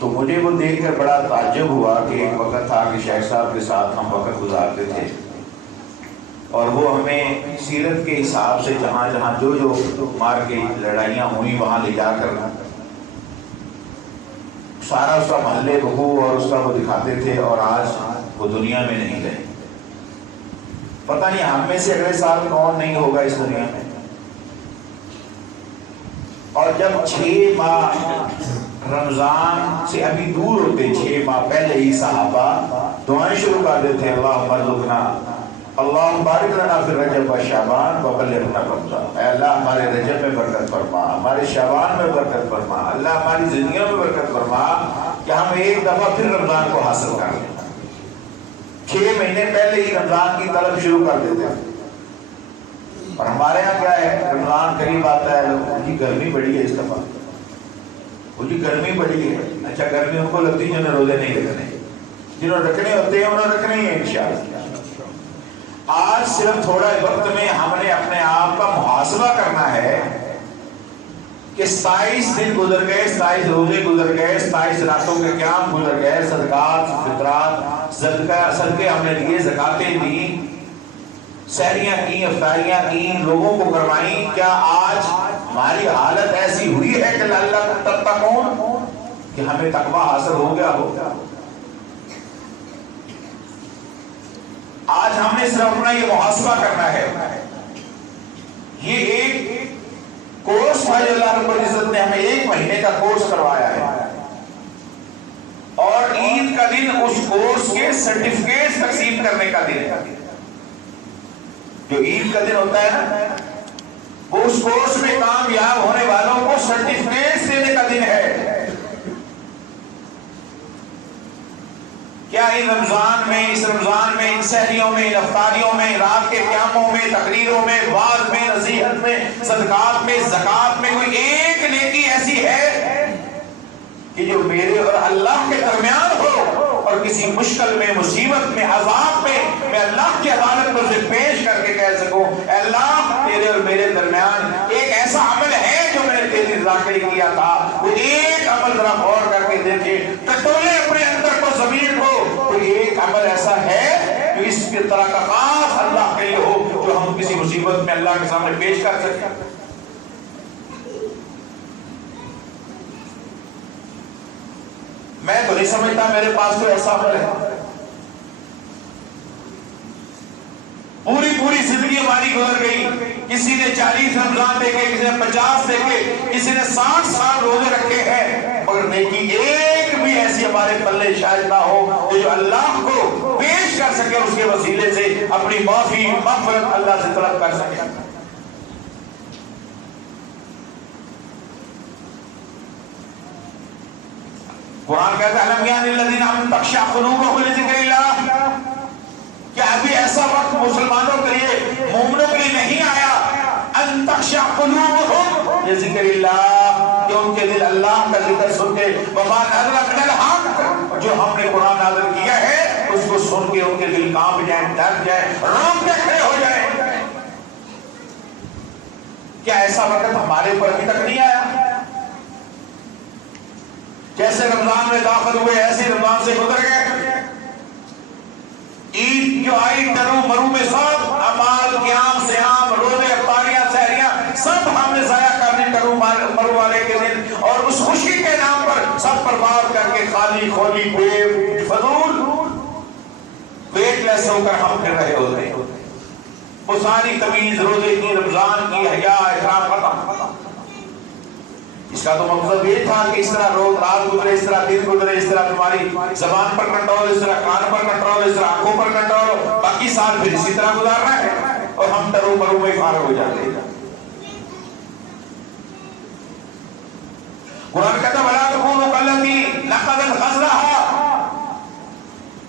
تو مجھے وہ دیکھ کر بڑا تعجب ہوا کہ ایک وقت تھا کہ شیخ صاحب کے ساتھ ہم وقت گزارتے تھے اور وہ ہمیں سیرت کے حساب سے جہاں جہاں جو مار کے لڑائیاں ہوئی وہاں لے جا کر سارا اس کا محلے بہو اور اس کا وہ دکھاتے تھے، اور آج وہ دنیا میں نہیں رہے۔ پتہ نہیں ہم میں سے اگلے سال کون نہیں ہوگا اس دنیا میں۔ اور جب 6 ماہ رمضان سے ابھی دور ہوتے، 6 ماہ پہلے ہی صحابہ دعائیں شروع کر دیتے، اللہم ارزقنا، اللہم بارک لنا فی رجب و شعبان وبلغنا رمضان۔ اے اللہ ہمارے رجب میں برکت فرما، ہمارے شعبان میں برکت فرما، اللہ ہماری زندگیوں میں برکت فرما کہ ہم ایک دفعہ پھر رمضان کو حاصل کر لیں۔ 6 مہینے پہلے ہی رمضان کی طلب شروع کر دیتے ہیں۔ اور ہمارے یہاں کیا ہے، رمضان قریب آتا ہے، جی گرمی بڑی ہے اس دفعہ، وہ جی گرمی بڑی ہے۔ اچھا گرمی ان کو لگتی ہے جنہیں روزے نہیں رکھنے، جنہوں رکھنے ہوتے ہیں انہوں رکھنے ہی ہیں انشاءاللہ۔ آج صرف تھوڑا وقت میں ہم نے اپنے آپ کا محاسبہ کرنا ہے کہ 27 دن گزر گئے، 27 روزے گزر گئے، 27 راتوں کے قیام گزر گئے، صدقات، فطرات، صدقے ہم نے لیے، زکاتیں دی، سحریاں کی، افطاریاں کی، لوگوں کو کروائیں۔ کیا آج ہماری حالت ایسی ہوئی ہے کہ اللہ تتقون کہ ہمیں تقویٰ حاصل ہو گیا ہو؟ آج ہم نے صرف اپنا یہ محاسبہ کرنا ہے۔ یہ ایک کورس ہے جو اللہ رب العزت نے ہمیں 1 مہینے کا کورس کروایا ہے، اور عید کا دن اس کورس کے سرٹیفکیٹ تقسیم کرنے کا دن ہے۔ جو عید کا دن ہوتا ہے نا، وہ اس کورس میں کامیاب ہونے والوں کو سرٹیفکیٹ دینے کا دن ہے۔ کیا ان رمضان میں، اس رمضان میں، ان سحریوں میں، ان افطاریوں میں، رات کے قیاموں میں، تقریروں میں، وعظ میں، نصیحت میں، صدقات میں، زکات میں کوئی ایک نیکی ایسی ہے کہ جو میرے اور اللہ کے درمیان ہو، اور کسی مشکل میں، مصیبت میں، عذاب میں اللہ کی عدالت میں اسے پیش کر کے کہہ سکوں، اے اللہ تیرے اور میرے درمیان ایک ایسا عمل ہے جو میں نے تیری رضا کے لیے کیا تھا، وہ ایک عمل ذرا غور کر کے دیکھے، ٹٹولے اپنے اندر کو زمین کو، کوئی ایک عمل ایسا ہے جو اس کی طرح کا خاص اللہ کے لیے ہو، جو ہم کسی مصیبت میں اللہ کے سامنے پیش کر سکیں۔ میں تو نہیں سمجھتا میرے پاس کوئی ایسا عمل ہے۔ پوری زندگی ہماری گزر گئی، کسی نے 40 رمضان دیکھے، کسی نے 50 دیکھے، کسی نے 60 سال روزے رکھے ہیں، مگر نیکی ایک بھی ایسی ہمارے پلے شاید نہ ہو جو اللہ کو پیش کر سکے، اس کے وسیلے سے اپنی معافی مغفرت اللہ سے طلب کر سکے۔ قرآن کہتا ہے لَمْ يَأْنِ الَّذِينَ آمَنُوا أَن تَخْشَعَ قُلُوبُهُمْ لِذِكْرِ اللَّهِ، کہ ابھی ایسا وقت مسلمانوں کے لیے، مومنوں کے لیے نہیں آیا، أَن تَخْشَعَ قُلُوبُهُمْ لِذِكْرِ اللَّهِ، کہ ان کے دل اللہ کا ذکر سن کے، وَمَا نَزَلَ مِنَ الْحَقِّ، جو ہم نے قرآن نازل کیا ہے اس کو سن کے ان کے دل کانپ جائیں، ڈر جائیں، روکتے کھڑے ہو جائیں۔ کیا ایسا وقت ہمارے اوپر ابھی تک نہیں آیا؟ جیسے رمضان میں داخل ہوئے ایسے رمضان سے گزر گئے، عید جو آئی ڈرو مرو میں سب اعمال، قیام، صیام، روزے، افطاریاں، سحریاں سب ہم نے ضائع کرنے ڈرو مرو والے کے دن، اور اس خوشی کے نام پر سب برباد کر کے خالی خولی بے فضول ویٹ لیس ہو کر ہم پھر رہے ہوتے ہیں۔ وہ ساری تمیز روزے کی، رمضان کی، حیا، احترام ختم۔ اس کا تو مقصد یہ تھا کہ اس طرح روز رات گزرے، اس طرح دن گزرے، اس طرح تمہاری زبان پر کنٹرول، اس طرح کان پر کنٹرول، اس طرح آنکھوں پر کنٹرول، باقی سال پھر اسی طرح گزارنا ہے، اور ہم ڈرو مرو میں فارغ ہو جاتے ہیں۔ قرآن کہتا ہے وَلَا تَكُونُوا كَالَّتِي نَقَضَتْ غَزْلَهَا،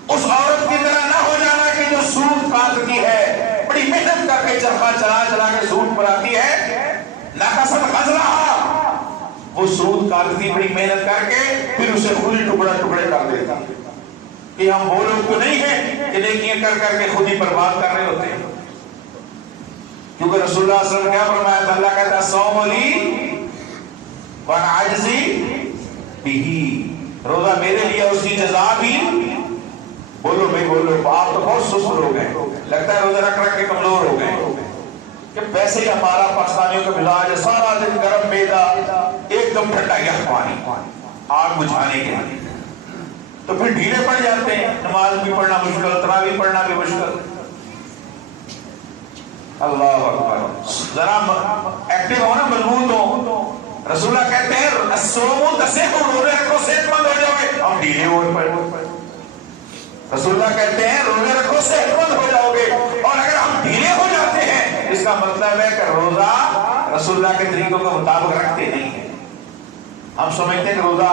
اس عورت کی طرح نہ ہو جانا کہ جو سود کاٹتی ہے، بڑی محنت کر کے چرخہ چلا کے سود پڑاتی ہے، نَقَضَتْ غَزْلَهَا، وہ سود کاٹتی بڑی محنت کر کے پھر اسے خود ہی ٹکڑے کر دیتا، کہ ہم وہ لوگ تو نہیں ہیں کہ نیکیاں کر کے خود ہی برباد کر رہے ہوتے ہیں۔ کیونکہ رسول اللہ صلی اللہ علیہ وسلم کیا فرمایا تھا، اللہ کہتا ہے الصوم لی وانا عاجزی بہ، روزہ میرے لیے اس کی جزا بھی بولو بھائی بولو. آپ تو بہت سست لوگ ہیں, لگتا ہے روزہ رکھ کے کمزور ہو گئے کہ پیسے ہی ہمارا پاکستانیوں کا مزاج ہے سارا دن گرم میدا ایک دم ٹھنڈا یہ پانی آگ بجھانے کے لیے, تو پھر ڈھیلے پڑ جاتے ہیں. نماز بھی پڑھنا مشکل, تراویح پڑھنا بھی مشکل. اللہ اکبر, ذرا ایکٹیو ہو نا, مضبوط ہو. رسول اللہ کہتے ہیں الصوم تصح, روزے رکھو صحت مند ہو جاؤ گے. ہم ڈھیلے ہو پڑے. رسول اللہ کہتے ہیں روزے رکھو صحت مند ہو جاؤ گے, اور اگر ہم ڈھیلے ہو جاتے ہیں اس کا مطلب ہے کہ روزہ رسول اللہ کے طریقوں کے مطابق رکھتے نہیں ہیں. ہم سمجھتے ہیں کہ روزہ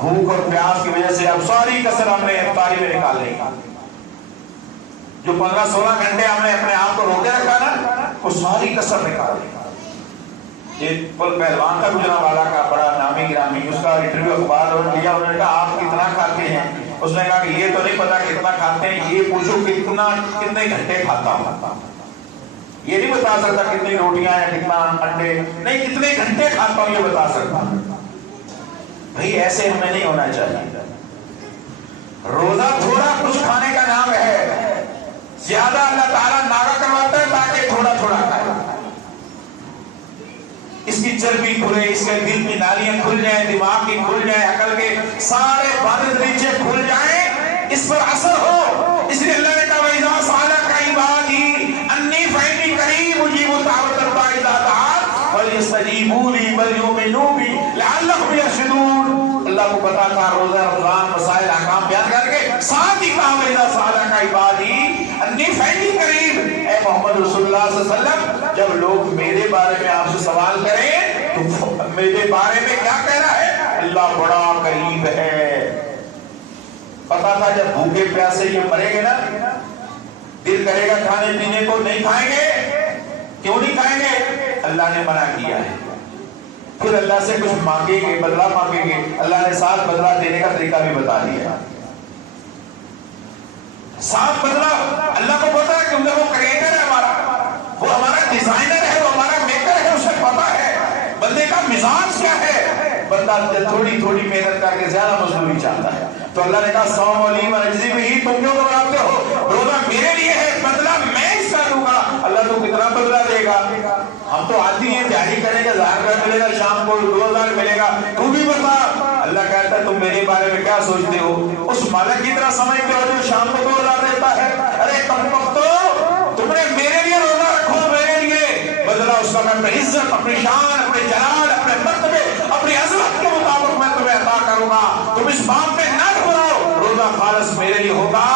بھوک اور پیاس کی وجہ سے اب ساری کسر ہم نے افطاری میں نکال لی. جو 15-16 گھنٹے ہم نے اپنے آپ کو روکے رکھا نا, وہ ساری کسر نکال لی. ایک پہلوان تھا گجرا والا کا, بڑا نامی گرامی, اس کا انٹرویو اخبار لیا. انہوں نے کہا آپ کتنا کھاتے ہیں؟ اس نے کہا کہ یہ تو نہیں پتا کتنا کھاتے ہیں, یہ پوچھو کتنے گھنٹے کھاتا ہوں. یہ نہیں بتا سکتا کتنی روٹیاں ہیں, کتنا انڈے, نہیں کتنے گھنٹے کھاتا ہوں یہ بتا سکتا. بھئی ایسے ہمیں نہیں ہونا چاہیے. روزہ تھوڑا کچھ کھانے کا نام ہے, زیادہ اللہ تعالیٰ ناغا کرواتا ہے تاکہ تھوڑا تھوڑا کھائے. اس کی چربی کھلے, اس کے دل کی نالیاں کھل جائیں, دماغ کی کھل جائیں, عقل کے سارے بند دریچے کھل جائیں, اس پر اثر ہو. اس لیے اللہ نے کہا وَإِذَا سَأَلَكَ عِبَادِي أَنِّي فَإِنِّي قَرِيبٌ أُجِيبُ دَعْوَةَ الدَّاعِ إِذَا دَعَانِ فَلْيَسْتَجِيبُوا لِي وَلْيُؤْمِنُوا بِي لَعَلَّهُمْ يَرْشُدُونَ. اللہ کو پتا تھا روزہ رمضان مسائل احکام بیان کر کے ساتھ ہی کہا وَإِذَا سَأَلَكَ عِبَادِي أَنِّي فَإِنِّي قَرِيبٌ. اے محمد رسول اللہ صلی اللہ علیہ وسلم, جب لوگ میرے بارے میں آپ سے سوال کریں تو میرے بارے میں کیا کہنا ہے؟ اللہ بڑا قریب ہے. پتا تھا جب بھوکے پیاسے یہ مریں گے نا, دل کرے گا کھانے پینے کو, نہیں کھائیں گے. کیوں نہیں کھائیں گے؟ اللہ نے منع کیا ہے. پھر اللہ سے کچھ مانگیں گے, بدلہ مانگیں گے, اللہ نے ساتھ بدلہ دینے کا طریقہ بھی بتا دیا. ساتھ بدلہ اللہ کو پتا ہے کیونکہ وہ کریٹر ہے ہمارا, وہ ہمارا ڈیزائنر ہے, وہ ہمارا میکر ہے, اسے پتا ہے بندے کا مزاج کیا ہے. بندہ تھوڑی تھوڑی محنت کر کے زیادہ مزدوری چاہتا ہے. تو اللہ نے کہا صوم علی ورجزی بھی تم کیوں گھبراتے ہو, روزہ میرے لیے ہے, بدلہ میں اس کا دوں گا. اللہ تو کتنا بدلہ دے گا؟ ہم تو آتی ہیں تیاری کریں گے, 1000 روپے ملے گا, شام کو 2000 ملے گا, تو بھی بتا. اللہ کہتا ہے تم میرے بارے میں کیا سوچتے ہو؟ اس مالک کی طرح سمجھتے ہو جو شام کو 2000 دیتا ہے. ارے کم وقتو, تم نے میرے لیے روزہ رکھو, میرے لیے بدلہ اس کا میں اپنی عزت, اپنی شان, اپنے جلال, اپنے مرتبے, اپنی عظمت کے مطابق میں تمہیں عطا کروں گا. تم اس بات پہ نہ گھبراؤ, روزہ خالص میرے لیے ہوگا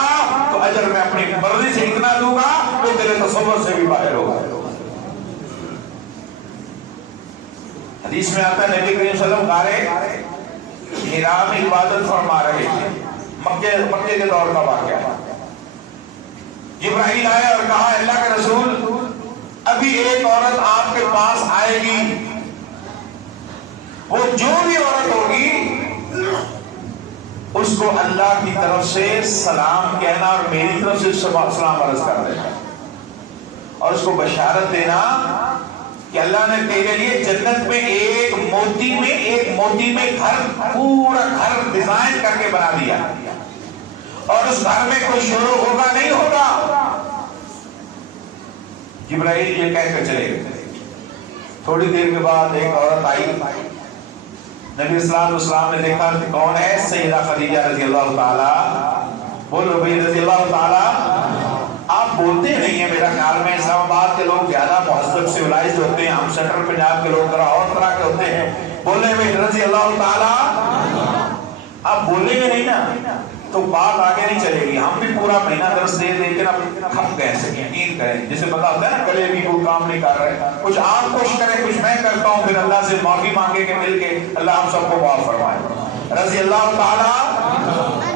تو اجر میں اپنی مرضی سے اتنا دوں گا تو تیرے تصور سے بھی باہر ہوگا. حدیث میں آتا ہے نبی کریم صلی اللہ علیہ وسلم غارے حرا میں عبادت فرما رہے تھے, مکے کے دور کا واقعہ. جبرائیل آیا اور کہا اللہ کے رسول ابھی ایک عورت آپ کے پاس آئے گی, وہ جو بھی عورت ہوگی اس کو اللہ کی طرف سے سلام کہنا اور میری طرف سے سلام عرض کر دینا, اور اس کو بشارت دینا کہ اللہ نے تیرے لیے جنت میں ایک موتی میں گھر, پورا گھر ڈیزائن کر کے بنا دیا, اور اس گھر میں کوئی شور ہوگا نہیں ہوگا. جبرائیل یہ کہہ کر چلے گئے. تھوڑی دیر کے بعد ایک عورت آئی, نبی السلام نے دیکھا کہ کون ہے؟ سیدہ خدیجہ رضی اللہ تعالی. بولو بھائی رضی اللہ تعالی. آپ بولتے نہیں ہیں میرا خیال میں, اسلام آباد کے لوگ زیادہ مہذب سیولائزڈ ہوتے ہیں, ہم سینٹرل پنجاب کے لوگ ذرا اور طرح کے ہوتے ہیں. بولے بھائی رضی اللہ تعالی. آپ بولیں گے نہیں نا تو بات آگے نہیں چلے گی. ہم بھی پورا مہینہ درس دے دے کے نا ہم کہہ سکیں, یقین کریں, جسے پتا ہوتا ہے نا گلے بھی وہ کام نہیں کر رہے, کچھ آپ کوشش کریں, کچھ میں کرتا ہوں, پھر اللہ سے معافی مانگے کہ مل کے اللہ ہم سب کو معاف فرمائے. رضی اللہ تعالی.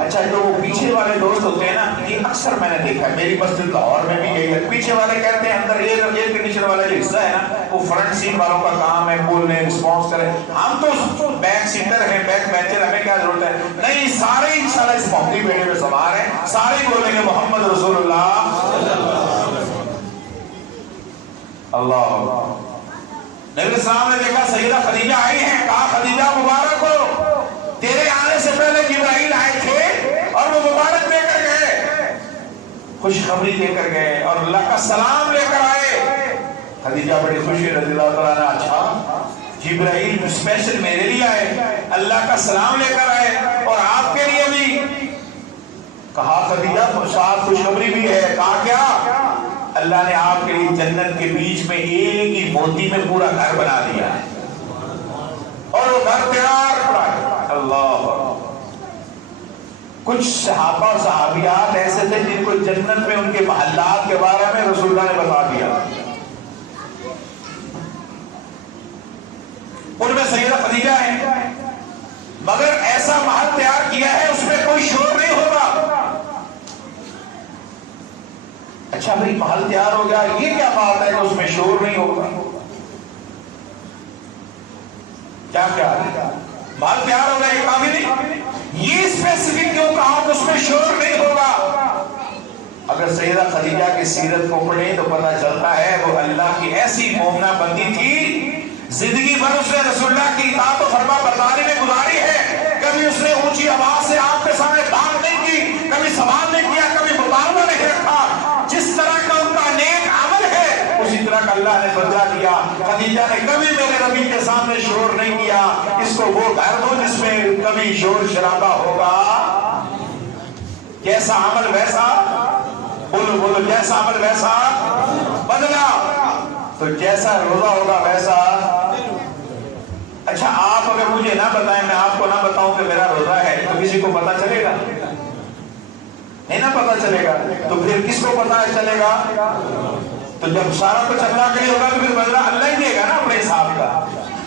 اچھا جو وہ پیچھے والے دوست ہوتے ہیں نا, یہ اکثر میں نے دیکھا ہے, میری مسجد لاہور میں بھی یہی ہے, پیچھے والے کہتے ہیں اندر ایئر کنڈیشن والا جو حصہ ہے نا وہ فرنٹ سیٹ والوں کا کام ہے, بولنے رسپانس کریں. ہم تو بیک سیٹر ہیں, بیک بینچر, ہمیں کیا ضرورت ہے؟ نہیں, سارے انشاءاللہ اس موقع بیٹے میں سوار ہیں, سارے بولیں گے محمد رسول اللہ. اللہ. نبی السلام نے دیکھا سیدہ خدیجہ آئی ہیں, کہا خدیجہ مبارک ہو, تیرے آنے سے پہلے خوشخبری لے کر گئے اور اللہ کا سلام لے کر آئے. خدیجہ بڑی خوشی رضی اللہ تعالیٰ عنہ, اچھا جبرائیل اسپیشل میرے لیے آئے, اللہ کا سلام لے کر آئے اور آپ کے لیے بھی. کہا خدیجہ ساتھ خوشخبری بھی ہے. کہا کیا؟ اللہ نے آپ کے لیے جنت کے بیچ میں ایک ہی موتی میں پورا گھر بنا دیا ہے اور وہ گھر تیار پڑا ہے. اللہ. کچھ صحابہ اور صحابیات ایسے تھے جن کو جنت میں ان کے محلات کے بارے میں رسول اللہ نے بتا دیا. ان میں سیدہ خدیجہ ہے, مگر ایسا محل تیار کیا ہے اس میں کوئی شور نہیں ہوگا. اچھا بھائی محل تیار ہو گیا, یہ کیا بات ہے کہ اس میں شور نہیں ہوگا؟ کیا محل تیار ہو گیا یہ کافی نہیں, یہ اسپیسیفک کیوں کہا کہ اس میں شور نہیں ہوگا؟ اگر سیدہ خدیجہ کی سیرت کو پڑھیں تو پتہ چلتا ہے وہ اللہ کی ایسی مومنہ بندی تھی, زندگی بھر اس نے رسول اللہ کی اطاعت و فرما برداری میں گزاری ہے. کبھی اس نے اونچی آواز سے آپ کے سامنے بات نہیں کی, کبھی سوال نہیں کیا, کبھی مطالبہ نہیں رکھا. جس طرح کا ان کا نیک عمل ہے اسی طرح کا اللہ نے بدلا دیا. خدیجہ نے کبھی میرے نبی کے سامنے شور نہیں کیا, اس کو وہ گھر دو جس میں کبھی شور شرابہ ہوگا. جیسا عمل ویسا, بولو جیسا عمل ویسا بدلا, تو جیسا روزہ ہوگا ویسا. اچھا آپ اگر مجھے نہ بتائیں, میں آپ کو نہ بتاؤں کہ میرا روزہ ہے, تو کسی کو پتا چلے گا؟ نہیں نا پتا چلے گا. تو پھر کس کو پتا چلے گا؟ تو جب سارا کچھ اللہ کے لیے ہوگا تو پھر بدلہ اللہ ہی دے گا نا اپنے حساب کا.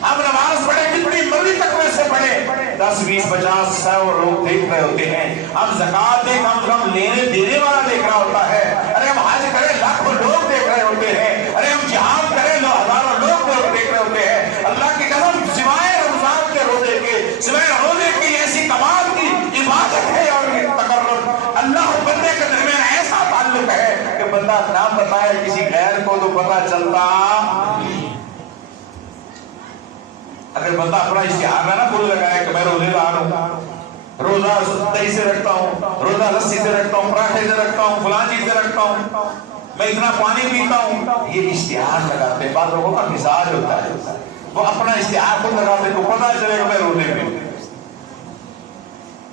ہم نماز پڑھے کتنی مرضی تک ویسے پڑھے, 10 20 50 100 لوگ دیکھ رہے ہوتے ہیں. ہم زکات دیں کم سے کم لینے دینے والا دیکھ رہا ہوتا ہے. ارے ہم حج کریں لاکھوں لوگ دیکھ رہے ہوتے ہیں. ارے ہم جہاد کریں ہزاروں لوگ دیکھ رہے ہوتے ہیں. اللہ کی قسم سوائے رمضان کے روزے کے, سوائے روزے کی ایسی کمال کی عبادت ہے اور تقرب اللہ اور بندے کے درمیان ایسا تعلق ہے کہ بندہ نہ بتائے کسی غیر کو تو پتا چلتا. اگر بندہ اپنا اشتہار نہ بول لگائے کہ میں روزے دار ہوں, روزہ دہی سے رکھتا ہوں, روزہ لسی سے رکھتا ہوں, پراٹھے سے رکھتا ہوں, فلاں چیز سے رکھتا ہوں, میں اتنا پانی پیتا ہوں, یہ اشتہار لگاتے ہیں. بعض لوگوں کا مزاج ہوتا ہے وہ اپنا اشتہار خود لگاتے ہیں, کو پتا چلے گا میں روزے میں.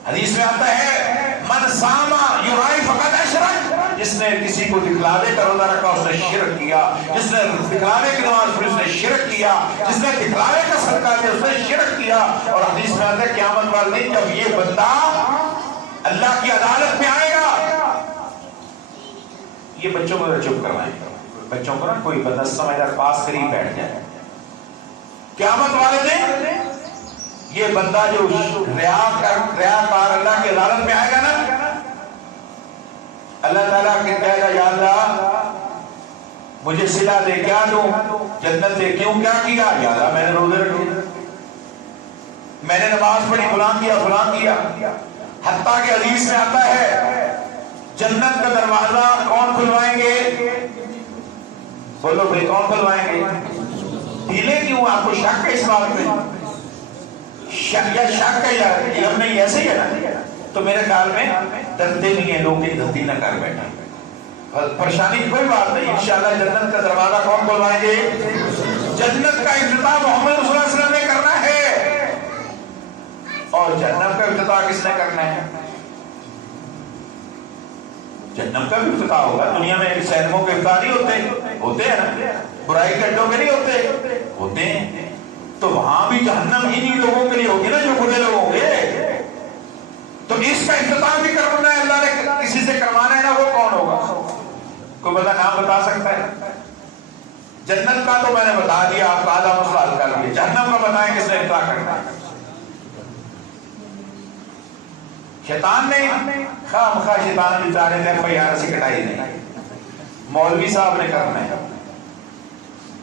حدیث میں آتا ہے من ساما یرائی فقط اشرک, جس نے کسی کو دکھلاوے کا روزہ رکھا اس نے شرک کیا, جس نے دکھلاوے کی نماز پڑھی اس نے شرک کیا, جس نے دکھلاوے کا صدقہ دیا اس نے شرک کیا. اور حدیث میں آتا ہے قیامت والے دن جب یہ بندہ اللہ کی عدالت میں آئے گا, یہ بچوں کو چپ کروائیں, بچوں کو نا کوئی بندہ سمجھدار پاس قریب بیٹھ جائے. قیامت والے دن یہ بندہ جو ریاکار اللہ کی عدالت میں آئے گا نا, اللہ تعالیٰ کہے گا یا اللہ مجھے صلہ دے, کیا دوں؟ جنت دے. کیوں کیا کیا؟ یا اللہ میں نے روزے رکھے, میں نے نماز پڑھی, فلاں کیا. حتیٰ کہ حدیث میں آتا ہے جنت کا دروازہ کون کھلوائیں گے؟ بولو بھائی کون کھلوائیں گے؟ ڈھیلے کیوں؟ آپ کو شک ہے اس بات میں؟ یا شک ہے یا علم نہیں, ایسے ہی ہے نا. تو میرے خیال میں ڈرتے نہیں ہیں لوگ, غلطی نہ کر بیٹھے. پریشانی کوئی بات نہیں, انشاءاللہ جنت کا دروازہ کون کھلوائیں گے؟ جنت کا افتتاح محمد صلی اللہ علیہ وسلم نے کرنا ہے. اور جنت کا افتتاح کس نے کرنا ہے؟ جنت کا بھی افتتاح ہوگا. دنیا میں سینموں کے افتتاح نہیں ہوتے ہیں نا, برائی کے اڈوں کے نہیں ہوتے ہیں. تو وہاں بھی جہنم انہی لوگوں کے لیے ہوگی نا جو برے لوگ ہوں گے. تو اس کا افتتاح بھی کرنا ہے, اللہ نے کسی سے کروانا ہے نا, وہ کون ہوگا؟ کوئی بندہ نام بتا سکتا ہے؟ جنت کا تو میں نے بتا دیا, آپ کا آدھا مسئلہ حل کر دیا. جہنم کا بتائیں کس نے افتتاح کرنا ہے؟ شیطان نے. خواہ مخواہ شیطان بیچارے نے FIR سے کٹائی نہیں, مولوی صاحب نے کرنا ہے,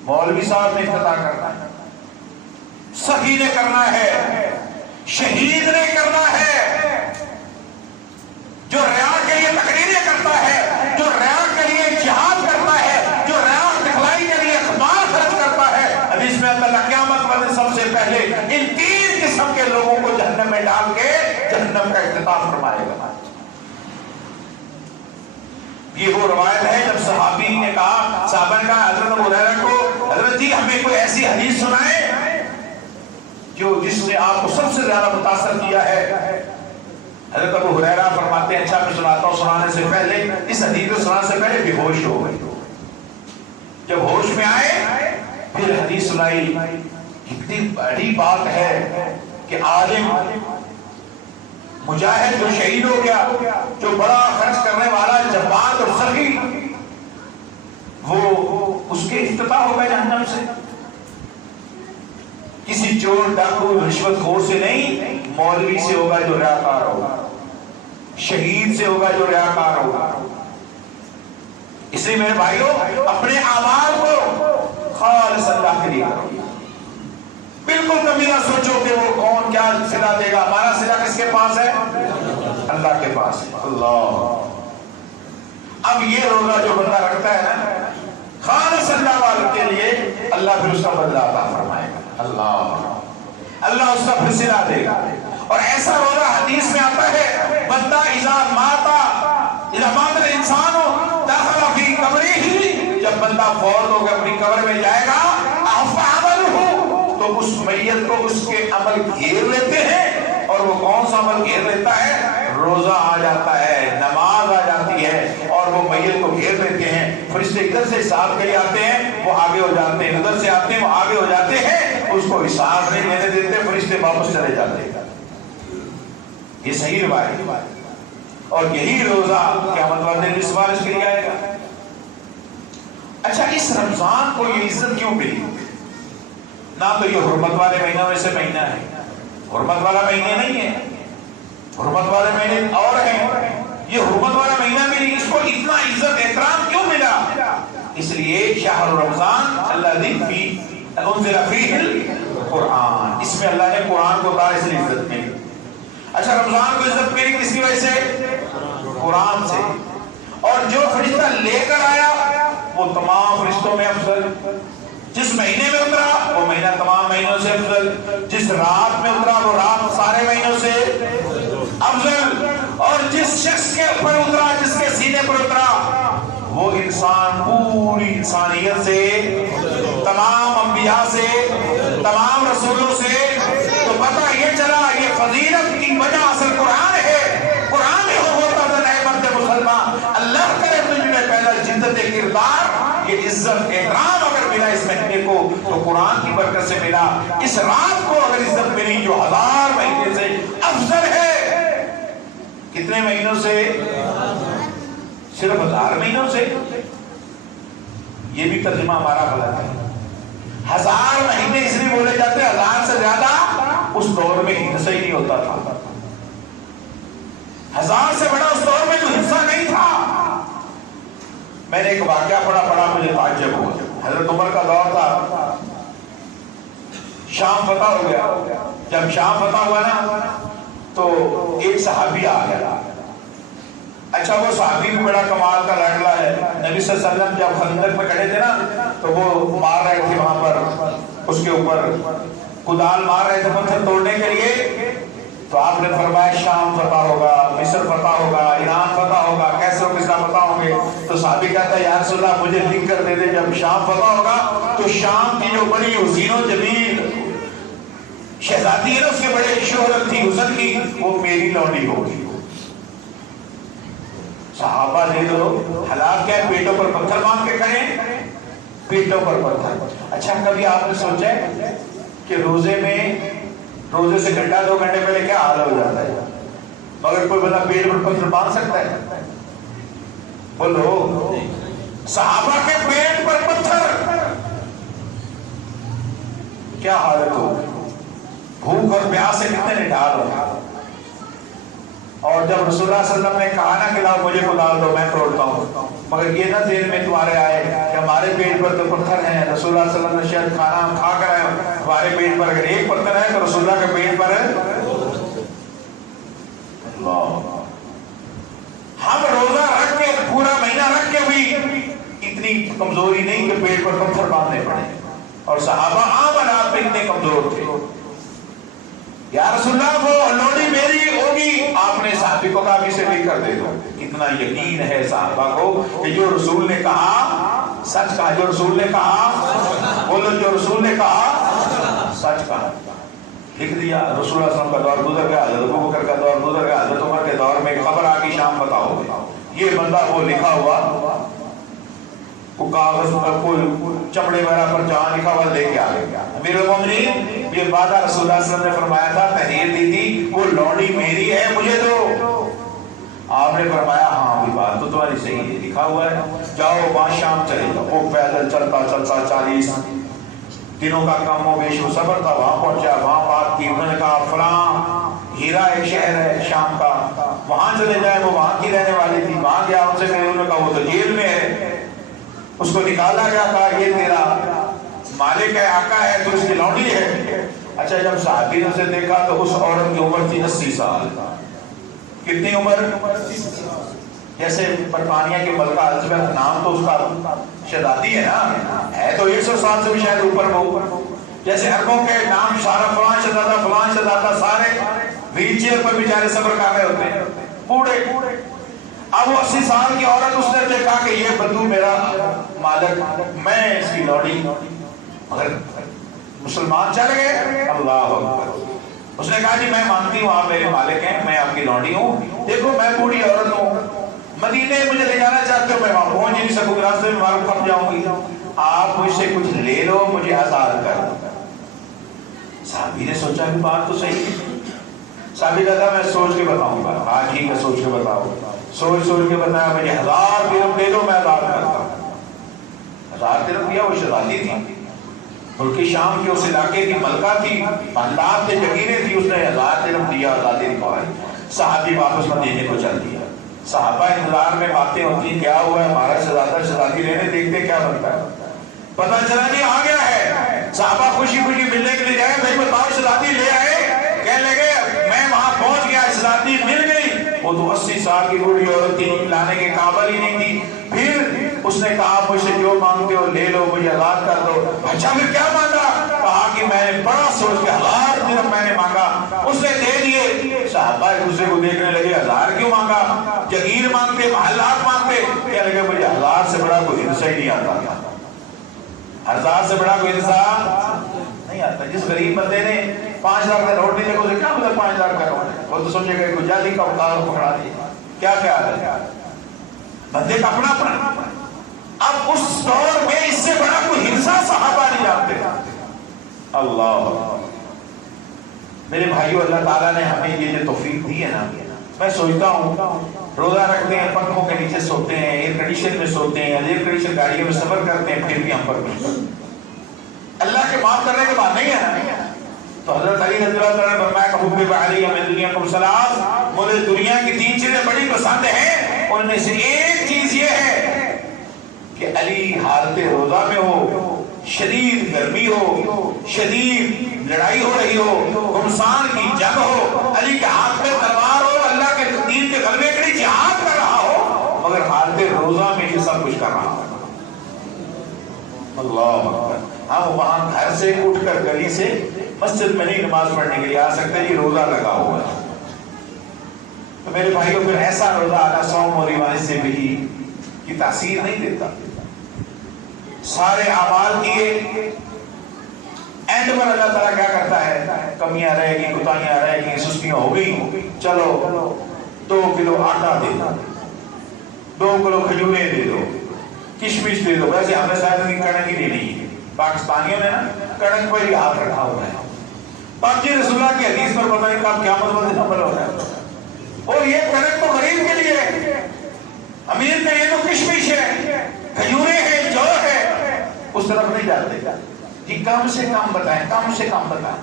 مولوی صاحب نے افتتاح کرنا ہے, سخی نے کرنا ہے, شہید نے کرنا ہے. جو ریا کے لیے تقریریں کرتا ہے, جو ریا کے لیے جہاد کرتا ہے, جو ریا دکھلائی کے لیے مال خرچ کرتا ہے, حدیث میں اللہ قیامت والے سب سے پہلے ان 3 قسم کے لوگوں کو جہنم میں ڈال کے جہنم کا افتتاح فرمائے گا. یہ وہ روایت ہے جب صحابی نے کہا، صحابہ نے کہا حضرت ابو ہریرہ کو، حضرت جی ہمیں کوئی ایسی حدیث سنائے جو جس نے آپ کو سب سے زیادہ متاثر کیا ہے۔ حضرت ابو ہریرہ فرماتے ہیں اچھا میں سناتا ہوں، سنانے سے پہلے اس حدیث کو سنانے سے پہلے بے ہوش ہو گئے، جب ہوش میں آئے پھر حدیث سنائی۔ کتنی بڑی بات ہے کہ عالم مجاہد جو شہید ہو گیا، جو بڑا خرچ کرنے والا جبار اور سخی، وہ اس کے افتتاح ہو گئے جہنم سے، کسی چور ڈاکو رشوت خور سے نہیں، مولوی سے ہوگا جو ریاکار ہوگا، شہید سے ہوگا جو ریاکار ہوگا۔ اس لیے میرے بھائیوں اپنے اعمال کو خالص اللہ کے لیے کرو، بالکل کبھی نہ سوچو کہ وہ کون کیا صلہ دے گا، ہمارا صلہ کس کے پاس ہے؟ اللہ کے پاس ہے۔ اللہ، اب یہ روزہ جو بندہ رکھتا ہے نا خالص اللہ والے کے لیے، اللہ پھر اس کا بدلہ عطا فرمائے گا، اللہ اس کا پھر صلہ دے گا۔ اور ایسا روزہ حدیث میں آتا ہے بندہ اذا مات الانسان داخل فی قبرہ، جب بندہ فوت ہو کے اپنی قبر میں جائے گا، تو اس میت کو اس کے عمل گھیر لیتے ہیں، اور وہ کون سا عمل گھیر لیتا ہے؟ روزہ آ جاتا ہے، نماز آ جاتی ہے، اور وہ میت کو گھیر لیتے ہیں۔ فرشتے ادھر سے حساب کے لیے آتے ہیں، وہ آگے ہو جاتے ہیں، ادھر سے آتے ہیں، وہ آگے ہو جاتے ہیں، اس کو حساب نہیں لینے دیتے، فرشتے واپس چلے جاتے ہیں۔ یہ صحیح روایت، اور یہی روزہ قیامت والے دن سفارش کے لیے آئے گا۔ اچھا اس رمضان کو یہ عزت کیوں ملی؟ نہ تو یہ حرمت والے مہینوں میں سے مہینہ ہے، حرمت والا مہینے نہیں ہے، حرمت والے مہینے اور ہیں، یہ حرمت والا مہینہ ملی، اس کو اتنا عزت احترام کیوں ملا؟ اس لیے شہر رمضان الذی انزل فیہ القرآن، اس میں اللہ نے قرآن کو اتارا، اس لیے عزت ملی۔ اچھا رمضان کو عزت ملی کس کی وجہ سے؟ قرآن سے، اور جو فرشتہ لے کر آیا وہ تمام فرشتوں میں افضل، جس مہینے میں اترا وہ مہینہ تمام مہینوں سے افضل، جس رات میں اترا وہ رات سارے مہینوں سے افضل، اور جس شخص کے اوپر اترا، جس کے سینے پر اترا، وہ انسان پوری انسانیت سے، تمام انبیاء سے، تمام رسولوں سے۔ تو پتہ یہ چلا یہ فضیلت کی وجہ اصل قرآن ہے، قرآن میں ہوتا تھا نعمت مسلمان، اللہ کرے تجھ میں پہلا جدت کردار، یہ عزت احترام اگر ملا اس مہینے کو تو قرآن کی برکت سے ملا۔ اس رات کو اگر عزت ملی جو 1000 مہینے سے افضل ہے، کتنے مہینوں سے؟ صرف 1000 مہینوں سے۔ یہ بھی ترجمہ ہمارا غلط ہے، 1000 مہینے اس لیے بولے جاتے ہیں 1000 سے زیادہ اس دور میں حصہ ہی نہیں ہوتا تھا، 1000 سے بڑا اس دور میں تو حصہ نہیں تھا۔ میں نے ایک واقعہ پڑھا مجھے تعجب ہوا، حضرت عمر کا دور تھا، شام فتح ہو گیا، جب شام فتح ہوا نا تو ایک صحابی آ گیا۔ اچھا وہ صحابی بھی بڑا کمال کا لاڈلا ہے، نبی صلی اللہ علیہ وسلم جب خندق میں کھڑے تھے نا تو وہ مار رہے تھے وہاں پر، اس کے اوپر کدال مار رہے تھے پتھر توڑنے کے لیے، تو آپ نے فرمایا شام فتح ہوگا، مصر فتح ہوگا، ایران فتح ہوگا، کیسے کسرا فتح ہوں گے۔ تو صحابی کہتا ہے یا رسول اللہ مجھے لکھ کر دے دے، جب شام فتح ہوگا تو شام کی جو بڑی حسین و جمیل شہزادی ہے نا، اس کے بڑے شہرت تھی، حسن کی، وہ میری لونڈی ہوگی۔ صحابہ دے دو، حالات کیا ہے، پیٹوں پر پتھر باندھ کے کھڑے، پیٹوں پر پتھر۔ اچھا کبھی آپ نے سوچا ہے کہ روزے میں، روزے سے گھنٹہ 2 گھنٹے پہلے کیا حال ہو جاتا ہے، مگر کوئی بندہ پیٹ پر پتھر باندھ سکتا ہے؟ بولو، صحابہ کے پیٹ پر پتھر، کیا حالت ہو، بھوک اور پیاس سے کتنے نڈال ہو۔ اور جب رسول اللہ صلی اللہ علیہ وسلم نے کہا نا کہ لاؤ مجھے کو ڈال دو میں توڑتا ہوں، مگر یہ نہ ذہن میں تمہارے آئے کہ ہمارے پیٹ پر تو پتھر ہیں، رسول اللہ صلی اللہ علیہ وسلم نے شاید کھانا کھا کر آئے، ہمارے پیٹ پر اگر ایک پتھر ہے تو رسول اللہ کے پیٹ پر اللہ۔ ہم روزہ رکھ کے پورا مہینہ رکھ کے بھی اتنی کمزوری نہیں کہ پیٹ پر پتھر باندھنے پڑے، اور صحابہ عام حالات میں اتنے کمزور تھے۔ یا رسول اللہ وہ لوڑی میری ہوگی، آپ نے صحابی کو کہا اسے لے کر دے دو، اتنا یقین ہے صحابہ کو کہ جو رسول نے کہا سچ کہا، جو رسول نے کہا بولو، جو رسول نے کہا سچ کہا. لکھ دیا. رسول اللہ صلی اللہ علیہ وسلم کا دور گزر گیا، حضرت ابوبکر کا دور گزر گیا، حضرت عمر کے دور میں ایک خبر آ گئی شام بتاؤ. یہ بندہ وہ لکھا ہوا وہ کاغذ پر کوئی چمڑے وغیرہ پر جہاں لکھا ہوا لے کے آ گیا. امیر المومنین یہ وعدہ رسول اللہ صلی اللہ علیہ وسلم نے فرمایا تھا، تحریر دی تھی وہ لونڈی میری ہے مجھے دو. آپ نے فرمایا ہاں بھی بات تو تمہاری صحیح ہے، لکھا ہوا ہے جاؤ وہاں شام چلے جاؤ. وہ پیدل چلتا چلتا 40 دنوں کا کم و بیش و سفر تھا، وہاں پہنچا، وہاں بات کی. انہوں نے کہا فلاں ہیرا ایک شہر ہے شام کا، وہاں چلے جائے. وہ وہاں کی رہنے والی تھی، وہاں گیا ان سے انہوں نے کہا وہ تو جیل میں ہے. اس کو نکالا گیا، کہا یہ تیرا مالک ہے، آقا ہے، تو اس کی لونڈی ہے. اچھا جب صحابی نے اسے دیکھا تو اس عورت کی عمر تھی 80 سال. کتنی عمر؟ جیسے برطانیہ کے ملکہ الزبیتھ نام تو اس کا شہزادی ہے نا، ہے تو 100 سال سے بھی شاید اوپر وہ. جیسے عربوں کے نام سارا فلان شہزادہ فلان شہزادہ، سارے ویل چیئر پر بیچارے سفر کر رہے ہوتے ہیں بوڑھے. اب وہ 80 سال کی عورت، اس نے دیکھا کہ یہ بدو میرا مالک، میں اس کی لوڑی. مگر مسلمان چل گئے. اللہ اکبر. اس نے کہا جی میں مانتی ہوں آپ میرے مالک ہیں، میں آپ کی لوڑی ہوں. دیکھو میں بوڑھی عورت ہوں، مدینے مجھے لے جانا چاہتے ہو، میں وہاں پہنچ نہیں سکوں، راستے میں معلوم کب جاؤں گی، آپ مجھ سے کچھ لے لو، مجھے آزاد کر دو. صحابی نے سوچا کہ بات تو صحیح ہے. صحابی کہتا میں سوچ کے بتاؤں گا. ہاں ٹھیک ہے سوچ کے بتاؤ. سوچ کے بتایا مجھے 1000 درہم دے دو میں آزاد کرتا ہوں. 1000 درہم دیا. وہ شہزادی تھی، ملک شام کے اس علاقے کی ملکہ تھی، خاندان سے جگیریں تھی. اس نے 1000 درہم دیا، آزادی نکالی. صحابی واپس مدینے کو چل دیا. صحابہ انتظار میں باتیں ہوتی کیا ہوا ہے، ہمارا شہزادہ شہزادی رہنے دیکھتے کیا بنتا ہے. پتہ چلا نہیں آ گیا ہے. صحابہ خوشی خوشی ملنے کے لیے جائے، بھائی بتاؤ شہزادی لے آئے. کہنے لگے میں وہاں پہنچ گیا، شہزادی مل گئی. وہ تو 80 سال کی بوڑھی عورت تھی، لانے کے قابل ہی نہیں تھی. پھر اس نے کہا مجھ سے جو مانگتے ہو لے لو، مجھے آزاد کر دو. اچھا پھر کیا مانگا؟ کہا کہ میں نے بڑا سوچ کے 1000 درہم میں نے مانگا. اس نے دے دیے. صحابہ ایک دوسرے کو دیکھنے لگے 1000 کیوں مانگا؟ جگیر مانگتے، محلات مانگتے. کہنے لگے مجھے 1000 سے بڑا کوئی حصہ ہی نہیں آتا. 1000 سے بڑا کوئی حصہ نہیں آتا. جس غریب بندے نے 5 لاکھ کا نوٹ نہیں دیکھو اسے کیا مطلب 5 لاکھ کا نوٹ ہے، وہ تو سمجھے گا کوئی جعلی کا کاغذ پکڑا دیا. کیا خیال ہے بندے کا اپنا اپنا. اب اس دور میں اس سے بڑا کوئی حصہ صحابہ نہیں جانتے. اللہ میرے بھائیو، اللہ تعالیٰ نے ہمیں یہ جو توفیق دی ہے نا، میں سوچتا ہوں روزہ رکھتے ہیں، پنکھوں کے نیچے سوتے ہیں، ایئر کنڈیشن میں سوتے ہیں، ایئر کنڈیشن گاڑیوں میں سفر کرتے ہیں، پھر بھی ہم پر اللہ کے معاف کرنے کے بعد نہیں ہے. تو حضرت علی رضی اللہ عنہ نے فرمایا کہ حب علی من دنیاکم ثلاث، مجھے دنیا کی 3 چیزیں بڑی پسند ہیں. ان میں سے ایک چیز یہ ہے کہ علی حالت روزہ میں ہو، شدید گرمی ہو، شدید لڑائی ہو رہی ہو، گمسان کی جنگ ہو، علی کے ہاتھ میں تلوار ہو، اللہ کے دین کے غلبے کے لیے جہاد کر رہا ہو، مگر حالت روزہ میں یہ سب کچھ کر رہا ہو. اللہ اکبر. ہم وہاں گھر سے اٹھ کر گلی سے مسجد میں نہیں نماز پڑھنے کے لیے آ سکتے، یہ روزہ لگا ہوا ہے. تو میرے بھائیوں پھر ایسا روزہ آنا صوم اور ایمان سے بھی کی تاثیر نہیں دیتا. سارے اعمال کیے، اینڈ پر اللہ تعالیٰ کیا کرتا ہے؟ کمیاں رہ گئی، کوتاہیاں رہ گئی، سستیاں ہو گئی، چلو 2 کلو آٹا دے دو، 2 کلو کھجوریں دے دو، کشمش دے دو. ویسے ہمیں شاید کڑک ہی دینی ہے. پاکستانیوں نے نا کڑک پر ہی ہاتھ رکھا ہوا ہے. پاک رسول اللہ کی حدیث پر پتہ نہیں کب قیامت والے عمل ہو رہا ہے. اور یہ کڑک تو غریب کے لیے ہے، امیر کا یہ تو کشمش ہے، کھجوریں ہیں، جو ہے، اس طرف نہیں جاتے. جی کم سے کم بتائیں، کم سے کم بتائیں.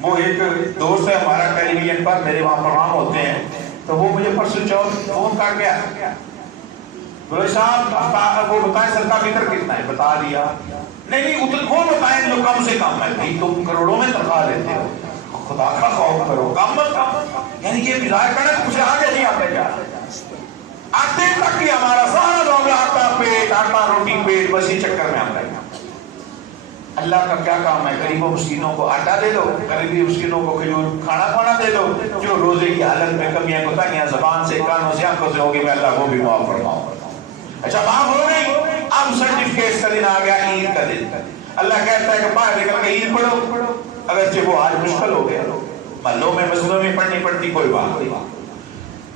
وہ ایک دوست ہے ہمارا ٹیلی ویژن پر، میرے وہاں پروگرام ہوتے ہیں، تو وہ مجھے پرسوں چوتھ فون کر گیا، بولے صاحب وہ بتائیں صدقہ فطر کتنا ہے. بتا دیا. نہیں وہ بتائیں جو کم سے کم ہے. بھائی تم کروڑوں میں تنخواہ لیتے ہو، خدا کا خوف کرو، کم مت کم. یعنی یہ مزاج کرنا کچھ آگے نہیں آتے. کیا آتے تک ہی ہمارا سارا معاملہ آٹا پیٹ، آٹا روٹی پیٹ، بس یہ چکر میں آتا ہے. اللہ کا کیا کام ہے؟ غریبوں مسکینوں کو آٹا دے دو، غریبی مسکینوں کو کھجور کھانا دے دو. جو روزے کی حالت میں کمیاں کوتاہیاں زبان سے کانوں سے آنکھوں سے ہوگی میں اللہ کو بھی معاف فرماؤں. اچھا معاف ہو گئی. اب سرٹیفکیٹ کا دن آ گیا، عید کا دن. اللہ کہتا ہے کہ باہر نکل کے عید پڑھو، اگرچہ وہ آج مشکل ہو گیا، محلوں میں مسجدوں میں پڑھنی پڑتی، کوئی بات نہیں.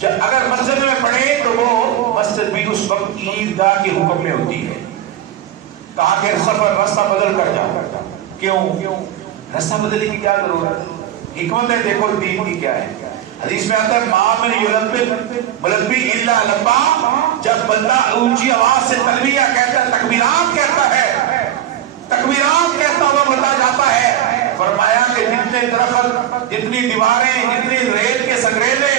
اگر مسجد میں پڑھے تو وہ مسجد بھی اس وقت عیدگاہ کے حکم میں ہوتی ہے. کہا کہ سفر راستہ بدل کر جاؤ. کیوں؟ راستہ بدلنے کی کیا ضرورت؟ حکمت ہے دیکھو دین کی کیا ہے. حدیث میں آتا ہے ما من یلبی الا لبا، جب بندہ اونچی آواز سے تلبیہ کہتا ہے، تکبیرات کہتا ہے، تکبیرات کہتا ہوا بتا جاتا ہے. فرمایا کہ جتنے درخت، جتنی دیواریں، جتنی ریت کے سنگریزے،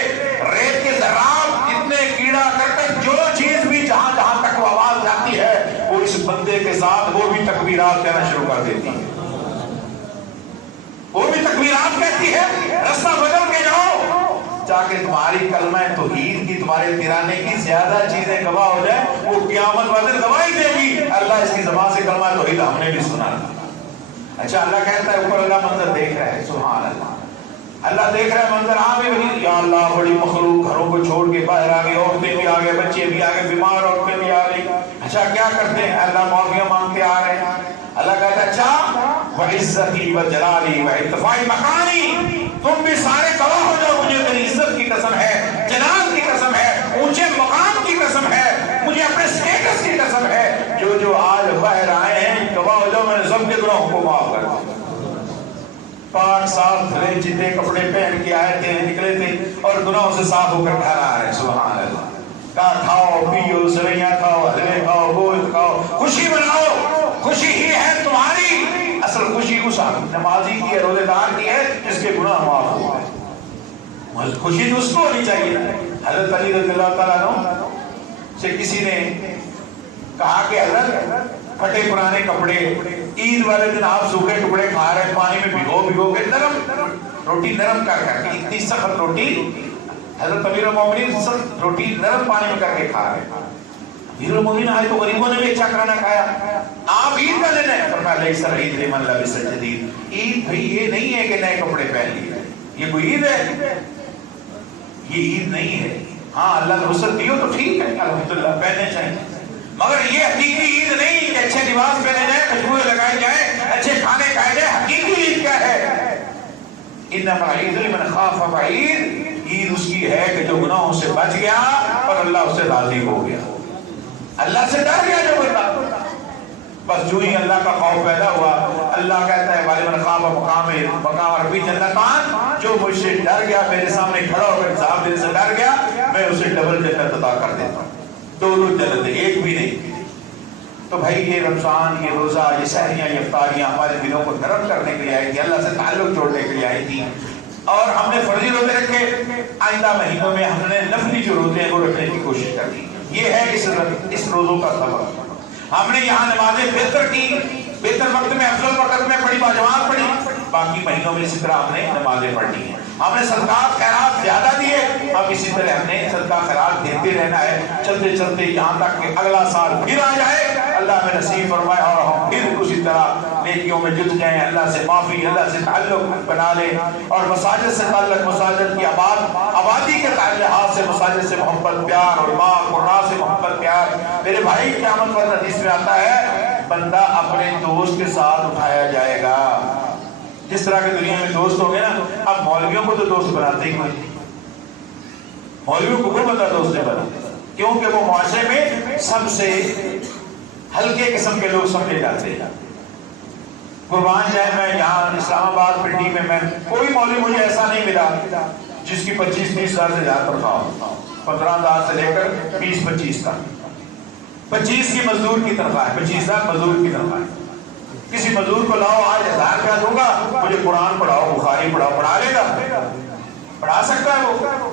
ریت کے ذرات، جتنے کیڑا کرکٹ، جو چیز بھی جہاں جہاں تک وہ آواز جاتی ہے وہ اس بندے کے ساتھ وہ بھی تکبیرات کہنا شروع کر دیتی ہے. وہ بھی تکبیرات کہتی ہے. راستہ بدل کے جاؤ تاکہ تمہاری کلمہ توحید کی، تمہارے ترانے کی زیادہ چیزیں گواہ ہو جائیں. وہ قیامت والے گواہی دے گی اللہ اس کی زبان سے کلمہ توحید ہم نے بھی سنا. اچھا اللہ کہتا ہے اوپر اللہ منظر دیکھ رہا ہے. سبحان اللہ، اللہ دیکھ رہا ہے منظر. ہاں بھی یا اللہ بڑی مخلوق گھروں کو چھوڑ کے باہر آ گئی، عورتیں بھی آ گئے، بچے بھی آ گئے، بیمار عورتیں بھی آ گئی. اچھا کیا کرتے ہیں؟ اللہ معافیاں مانگتے آ رہے ہیں. اللہ کہتا ہے اچھا وعزتی وجلالی وارتفاع مکانی، تم بھی سارے گواہ ہو جاؤ، مجھے میری عزت کی قسم ہے، جلال کی قسم ہے، اونچے مقام کی قسم ہے، مجھے اپنے سٹیٹس کی قسم ہے، جو آج باہر آئے ہیں گواہ ہو جاؤ میں نے سب کے گناہوں کو معاف کر دیا. پاک صاف دھلے چیتے کپڑے پہن کے آئے تھے، نکلے تھے اور گناہوں سے صاف ہو کر گھر آ رہے ہیں. سبحان اللہ. کہا کھاؤ پیو، سویاں کھاؤ، حلوے کھاؤ، گوشت کھاؤ، خوشی مناؤ. خوشی ہی ہے تمہاری. اصل خوشی اس نمازی کی ہے، روزے دار کی ہے جس کے گناہ معاف ہو گئے. خوشی تو اس کو ہونی چاہیے. حضرت علی رضی اللہ تعالیٰ عنہ سے کسی نے کہا کہ حضرت پھٹے پرانے کپڑے، عید والے دن آپ سوکھے ٹکڑے کھا رہے ہیں پانی میں بھگو کے، نرم روٹی نرم کر کے، اتنی سخت روٹی حضرت امیر المومنین سخت روٹی نرم پانی میں کر کے کھا رہے ہیں. امیر المومنین آئے تو غریبوں نے بھی اچھا کھانا کھایا. آپ عید کا دن ہے، فرمایا لیس العید لمن لبس الجدید. عید بھئی یہ نہیں ہے کہ نئے کپڑے پہن لیے، یہ کوئی عید ہے؟ یہ عید نہیں ہے. ہاں اللہ نے رخصت دی ہو تو ٹھیک ہے، الحمدللہ پہننے چاہیے، مگر یہ حقیقی عید نہیں کہ اچھے لباس پہنے جائیں، خوشبوئیں لگائی جائیں، اچھے کھانے کھائے جائیں. حقیقی عید کیا ہے؟ انما العید لمن خاف وعید. عید اس کی ہے کہ جو گناہوں سے بچ گیا اور اللہ اس سے راضی ہو گیا، اللہ سے ڈر گیا جو بندہ. بس جو ہی اللہ کا خوف پیدا ہوا، اللہ کہتا ہے وَلِمَنْ خَافَ مَقَامَ رَبِّهِ جَنَّتَانِ، جو مجھ سے ڈر گیا، میرے سامنے کھڑا ہو کر حساب دینے سے ڈر گیا، میں اسے ڈبل جنت عطا کر دیتا ہوں. دو جنتیں، ایک بھی نہیں. تو بھائی یہ رمضان، یہ روزہ، یہ سحریاں، یہ افطاریاں ہمارے دلوں کو نرم کرنے کے لیے آئی تھی، اللہ سے تعلق جوڑنے کے لیے آئی تھی. اور ہم نے فرضی روزے رکھے، آئندہ مہینوں میں ہم نے نفلی جو روزے ہیں وہ رکھنے کی کوشش کر دی. یہ ہے اس روزوں کا سبب. ہم نے یہاں نمازیں بہتر کی، بہتر وقت میں، افضل وقت میں پڑھی، باجماعت پڑھی. باقی مہینوں میں اسی طرح ہم نے نمازیں پڑھنی ہیں. ہم نے صدقات خیرات زیادہ دیے، اب اسی طرح ہم نے صدقہ خیرات دیتے رہنا ہے، چلتے چلتے یہاں تک کہ اگلا سال پھر آ جائے، اللہ میں نصیب فرمائے اور ہم پھر اسی طرح نیکیوں میں جت جائیں، اللہ سے معافی، اللہ سے تعلق بنا لیں. اور مساجد سے تعلق، مساجد کی آبادی کے تعلقات سے، مساجد سے محبت پیار، اور ماں قرآن سے محبت پیار. میرے بھائی قیامت پر حدیث میں آتا ہے بندہ اپنے دوست کے ساتھ اٹھایا جائے گا. جس طرح کے دنیا میں دوست ہو گئے نا، اب مولویوں کو تو دوست بناتے ہی نہیں. مولویوں کو کوئی بندہ دوست نہیں بناتا، کیونکہ وہ معاشرے میں سب سے ہلکے قسم کے لوگ سمجھے جاتے ہیں. قربان جائے میں یہاں اسلام آباد پنڈی میں کوئی مولوی مجھے ایسا نہیں ملا جس کی 25-30 ہزار سے زیادہ تنخواہ ہو. 15,000 سے لے کر 20-25 تک. 25 کی مزدور کی تنخواہ ہے، 25,000 مزدور کی تنخواہ ہے. کسی مزدور کو لاؤ آج 1000 روپیہ دوں گا، مجھے قرآن پڑھاؤ، بخاری پڑھاؤ، پڑھا لے گا؟ پڑھا سکتا ہے وہ؟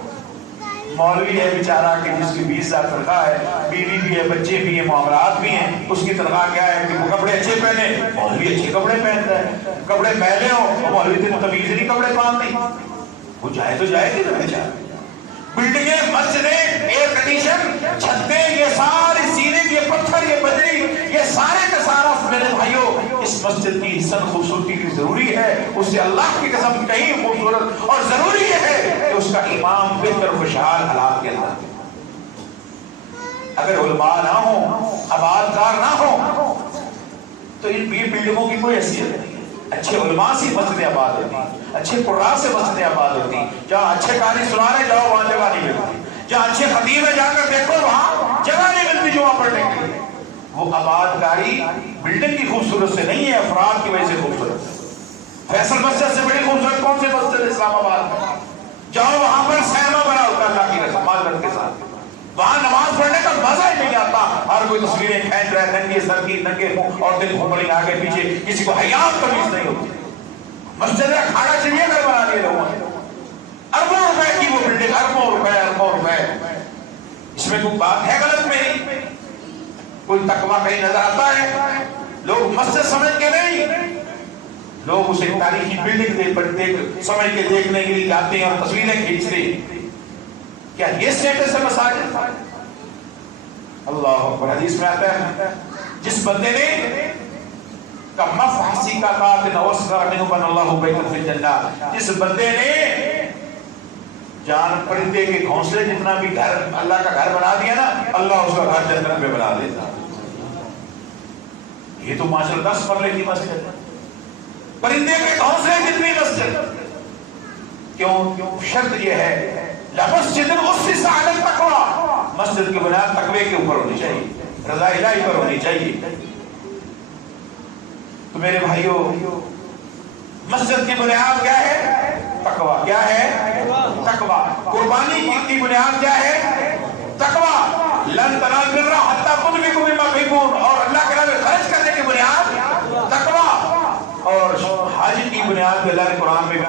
مولوی ہے بیچارہ کہ جس کی 20,000 تنخواہ ہے، بیوی بھی ہے، بچے بھی ہیں، معاملات بھی ہیں، اس کی تنخواہ کیا ہے کہ وہ کپڑے اچھے پہنے. مولوی اچھے کپڑے پہنتا ہے، کپڑے میلے ہوں مولوی دن تمیز نہیں کپڑے پہنتے. وہ جائے تو جائے گی نا بیچارہ. بلڈنگیں، مسجدیں، ایئر کنڈیشن، چھتیں، یہ سارے سیلنگ، یہ پتھر، یہ بجری، یہ سارے کا سارا میرے بھائیوں اس مسجد کی حسن خوبصورتی کی ضروری ہے، اس سے اللہ کی قسم کہیں خوبصورت اور ضروری یہ ہے کہ اس کا امام بہتر خوشحال حالات کے اندر۔ اگر علماء نہ ہوں، آبادکار نہ ہوں، تو ان بلڈنگوں کی کوئی حیثیت نہیں ہے۔ اچھے علماء سے مسجدیں آباد ہوتی، اچھے قراء سے مسجدیں آباد ہوتی، جہاں اچھے قاری سنا رہے جاؤ وہاں جگہ نہیں ملتی، جہاں اچھے خطیب ہے جا کر دیکھو وہاں جگہ نہیں ملتی جمعہ پڑھنے کے لیے۔ وہ آباد کاری بلڈنگ کی خوبصورت سے نہیں ہے، افراد کی وجہ سے خوبصورت ہے۔ فیصل مسجد سے بڑی خوبصورت کون سے مسجد اسلام آباد میں؟ جاؤ وہاں پر سینما بنا ہوتا اللہ کی رسم معذرت کے ساتھ، وہاں نماز پڑھنے کا مزہ ہی نہیں آتا، ہر کوئی تصویریں کھینچ رہا ہے، ننگے سر کی، ننگے منہ، اور دل گھوم رہی آگے پیچھے، کسی کو حیا تمیز نہیں ہوتی۔ مسجد اکھاڑا چڑیا گھر بنا دیے لوگوں نے، اربوں روپے کی وہ بلڈنگ، اربوں روپے، اس میں کوئی بات ہے غلط میری؟ کوئی تقویٰ کہیں نظر آتا ہے؟ لوگ مسجد سمجھ کے نہیں، لوگ اسے تاریخی بلڈنگ سمجھ کے دیکھنے کے لیے جاتے ہیں اور تصویریں کھینچتے ہیں۔ کیا یہ سٹیٹس ہے مساجد؟ اللہ اکبر، حدیث میں آتا ہے جس بندے نے کمفحسی کا قاتل وسکر منہ بن اللہ بیت فی الجنہ، جس بندے نے جان پرندے کے گھونسلے جتنا بھی گھر اللہ کا گھر بنا دیا نا، اللہ اس کا گھر جنت میں بنا دیتا۔ یہ تو ماشاءاللہ 10 مرلے کی مسجد ہے، پرندے کے گھونسلے جتنی مسجد۔ کیوں؟ شرط یہ ہے لمسجد اسس علی التقوی، مسجد کی بنیاد تقوی کے اوپر ہونی چاہیے، رضا الہی پر ہونی چاہیے۔ تو میرے بھائیوں، مسجد کی بنیاد کیا ہے؟ تقوی۔ کیا ہے؟ تقوی۔ قربانی کی بنیاد کیا ہے؟ تقوی۔ لن تنالوا البر حتی تنفقوا مما تحبون، اور اللہ کے راہ میں خرچ کرنے کی بنیاد تقوی۔ اور حج کی بنیاد پہ اللہ نے قرآن میں